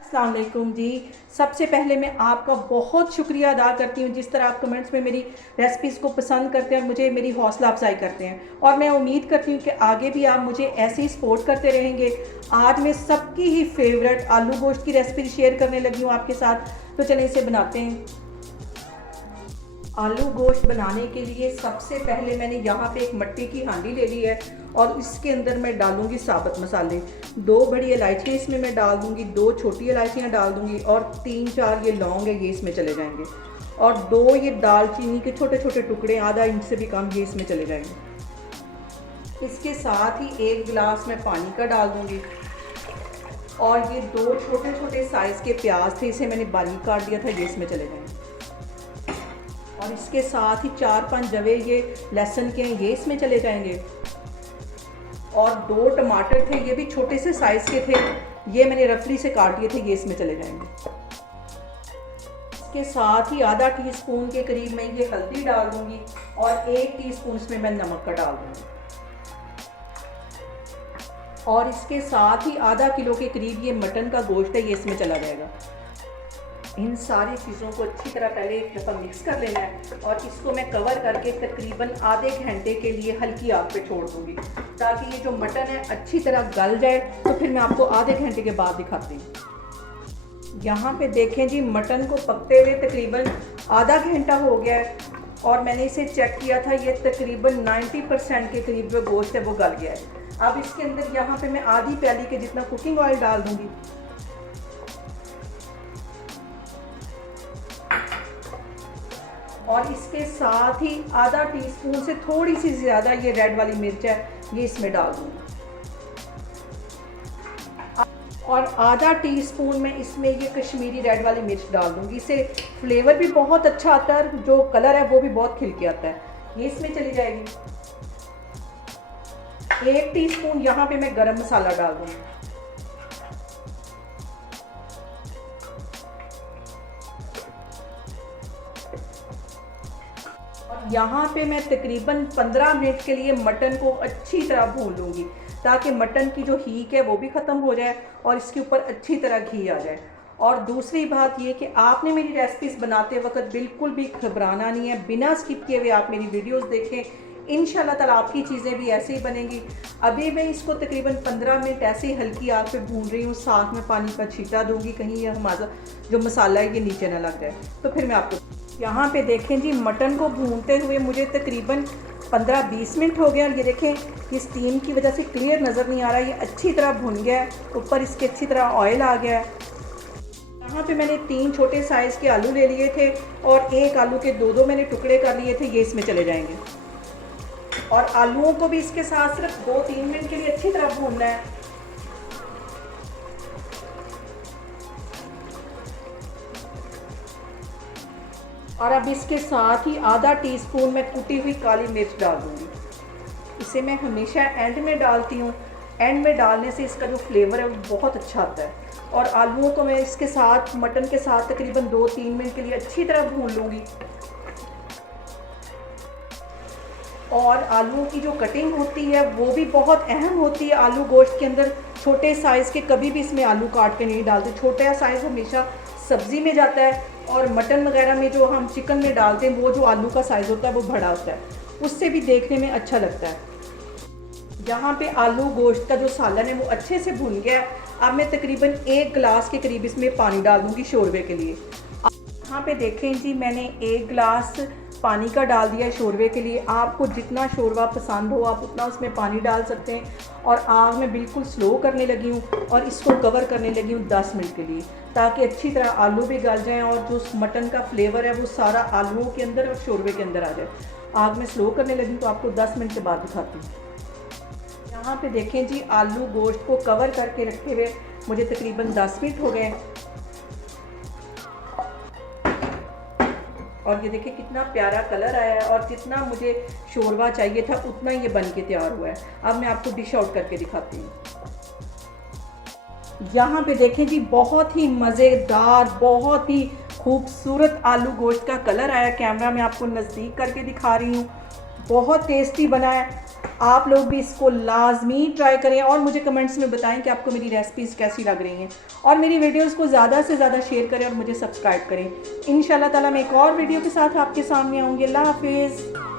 अस्सलाम वालेकुम जी। सबसे पहले मैं आपका बहुत शुक्रिया अदा करती हूँ जिस तरह आप कमेंट्स में मेरी रेसिपीज़ को पसंद करते हैं और मुझे मेरी हौसला अफजाई करते हैं, और मैं उम्मीद करती हूँ कि आगे भी आप मुझे ऐसे ही सपोर्ट करते रहेंगे। आज मैं सबकी ही फेवरेट आलू गोश्त की रेसिपी शेयर करने लगी हूँ आपके साथ, तो चलें इसे बनाते हैं। आलू गोश्त बनाने के लिए सबसे पहले मैंने यहाँ पे एक मट्टी की हांडी ले ली है और इसके अंदर मैं डालूंगी साबुत मसाले। 2 बड़ी इलायचियाँ इसमें मैं डाल दूंगी, 2 छोटी इलायचियाँ डाल दूंगी और 3-4 ये लौंग है, ये इसमें चले जाएंगे। और 2 ये दालचीनी के छोटे छोटे टुकड़े, आधा इंच से भी कम, ये इसमें चले जाएंगे। इसके साथ ही 1 गिलास मैं पानी का डाल दूंगी और ये 2 छोटे छोटे साइज़ के प्याज थे, इसे मैंने बारीक काट दिया था, ये इसमें चले जाएंगे। और इसके साथ ही 4-5 जवे ये लहसुन के हैं, ये इसमें चले जाएंगे। और 2 टमाटर थे, ये भी छोटे से साइज़ के थे, ये मैंने रफली से काट दिए थे, ये इसमें चले जाएंगे। इसके साथ ही आधा टीस्पून के करीब मैं ये हल्दी डाल दूंगी और 1 टीस्पून इसमें मैं नमक का डाल दूंगी। और इसके साथ ही आधा किलो के करीब ये मटन का गोश्त है, ये इसमें चला जाएगा। इन सारी चीज़ों को अच्छी तरह पहले एक दफ़ा मिक्स कर लेना है और इसको मैं कवर करके तकरीबन आधे घंटे के लिए हल्की आग पे छोड़ दूँगी ताकि ये जो मटन है अच्छी तरह गल जाए। तो फिर मैं आपको आधे घंटे के बाद दिखाती हूँ। यहाँ पे देखें जी, मटन को पकते हुए तकरीबन आधा घंटा हो गया है और मैंने इसे चेक किया था, ये तकरीबन 90% के करीब जो गोश्त है वो गल गया है। अब इसके अंदर यहाँ पे मैं आधी प्याली के जितना कुकिंग ऑयल डाल दूँगी और इसके साथ ही आधा टीस्पून से थोड़ी सी ज़्यादा ये रेड वाली मिर्च है, ये इसमें डाल दूँगी। और आधा टीस्पून में इसमें ये कश्मीरी रेड वाली मिर्च डाल दूँगी, इससे फ्लेवर भी बहुत अच्छा आता है, जो कलर है वो भी बहुत खिल के आता है, ये इसमें चली जाएगी। 1 टीस्पून यहाँ पे मैं गरम मसाला डाल दूँगी। यहाँ पे मैं तकरीबन 15 मिनट के लिए मटन को अच्छी तरह भून लूँगी ताकि मटन की जो हीक है वो भी ख़त्म हो जाए और इसके ऊपर अच्छी तरह घी आ जाए। और दूसरी बात ये कि आपने मेरी रेसिपीज़ बनाते वक्त बिल्कुल भी घबराना नहीं है, बिना स्किप किए हुए आप मेरी वीडियोस देखें। इंशाल्लाह ताला आपकी चीज़ें भी ऐसे ही बनेंगी। अभी मैं इसको तकरीबन 15 मिनट ऐसे ही हल्की आग पे भून रही हूँ, साथ में पानी का छींटा दूँगी, कहीं ये हमारा जो मसाला है ये नीचे ना लग जाए। तो फिर मैं आपको यहाँ पे देखें जी, मटन को भूनते हुए मुझे तकरीबन 15-20 मिनट हो गए और ये देखें ये स्टीम की वजह से क्लियर नज़र नहीं आ रहा, ये अच्छी तरह भुन गया है, ऊपर इसके अच्छी तरह ऑयल आ गया है। यहाँ पे मैंने 3 छोटे साइज़ के आलू ले लिए थे और 1 आलू के 2-2 मैंने टुकड़े कर लिए थे, ये इसमें चले जाएंगे। और आलूओं को भी इसके साथ सिर्फ 2-3 मिनट के लिए अच्छी तरह भूनना है। और अब इसके साथ ही आधा टीस्पून मैं कुटी हुई काली मिर्च डाल दूँगी। इसे मैं हमेशा एंड में डालती हूँ, एंड में डालने से इसका जो फ्लेवर है वो बहुत अच्छा आता है। और आलूओं को मैं इसके साथ मटन के साथ तकरीबन 2-3 मिनट के लिए अच्छी तरह भून लूँगी। और आलूओं की जो कटिंग होती है वो भी बहुत अहम होती है आलू गोश्त के अंदर। छोटे साइज़ के कभी भी इसमें आलू काट के नहीं डालते, छोटा साइज़ हमेशा सब्ज़ी में जाता है और मटन वगैरह में जो हम चिकन में डालते हैं वो जो आलू का साइज़ होता है वो बड़ा होता है, उससे भी देखने में अच्छा लगता है। यहाँ पे आलू गोश्त का जो सालन है वो अच्छे से भुन गया है। अब मैं तकरीबन 1 गिलास के करीब इसमें पानी डाल दूँगी शोरबे के लिए। यहाँ पे देखें जी, मैंने 1 गिलास पानी का डाल दिया है शोरबे के लिए। आपको जितना शोरबा पसंद हो आप उतना उसमें पानी डाल सकते हैं। और आग में बिल्कुल स्लो करने लगी हूँ और इसको कवर करने लगी हूँ 10 मिनट के लिए ताकि अच्छी तरह आलू भी गल जाएं और जो मटन का फ्लेवर है वो सारा आलूओं के अंदर और शोरबे के अंदर आ जाए। आग में स्लो करने लगी तो आपको 10 मिनट के बाद दिखाती हूँ। यहाँ पे देखें जी, आलू गोश्त को कवर करके रखे हुए मुझे तकरीबन 10 मिनट हो गए और ये देखिए कितना प्यारा कलर आया है और जितना मुझे शोरबा चाहिए था उतना ये बन के तैयार हुआ है। अब मैं आपको डिश आउट करके दिखाती हूँ। यहाँ पे देखें जी, बहुत ही मज़ेदार, बहुत ही खूबसूरत आलू गोश्त का कलर आया। कैमरा में आपको नज़दीक करके दिखा रही हूँ, बहुत टेस्टी बना है। आप लोग भी इसको लाजमी ट्राई करें और मुझे कमेंट्स में बताएं कि आपको मेरी रेसिपीज़ कैसी लग रही हैं, और मेरी वीडियोस को ज़्यादा से ज़्यादा शेयर करें और मुझे सब्सक्राइब करें। इंशाल्लाह ताला मैं एक और वीडियो के साथ आपके सामने आऊँगी। अल्लाह हाफिज़।